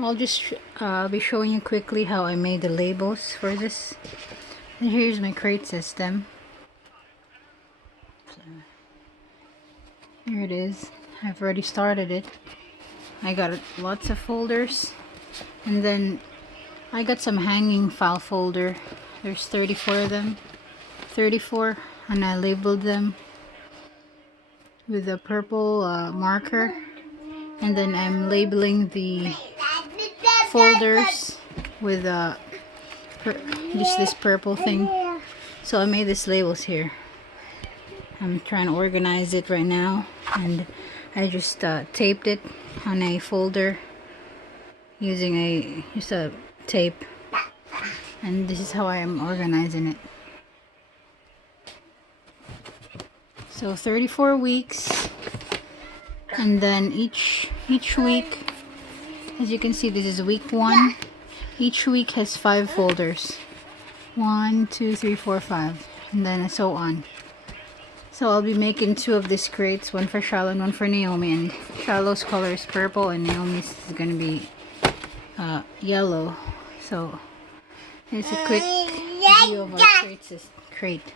I'll just be showing you quickly how I made the labels for this. And here's my crate system. So, here it is. I've already started it. I got lots of folders, and then I got some hanging file folder. There's 34 of them. 34, and I labeled them with a purple marker, and then I'm labeling the folders with just this purple thing. So I made these labels here. I'm trying to organize it right now, and I just taped it on a folder using just a tape, and this is how I am organizing it. So 34 weeks, and then each week, as you can see, this is week 1. Each week has 5 folders. 1, 2, 3, 4, 5, and then so on. So I'll be making 2 of these crates, one for Shiloh and one for Naomi, and Shiloh's color is purple and Naomi's is going to be yellow. So here's a quick view of our crate.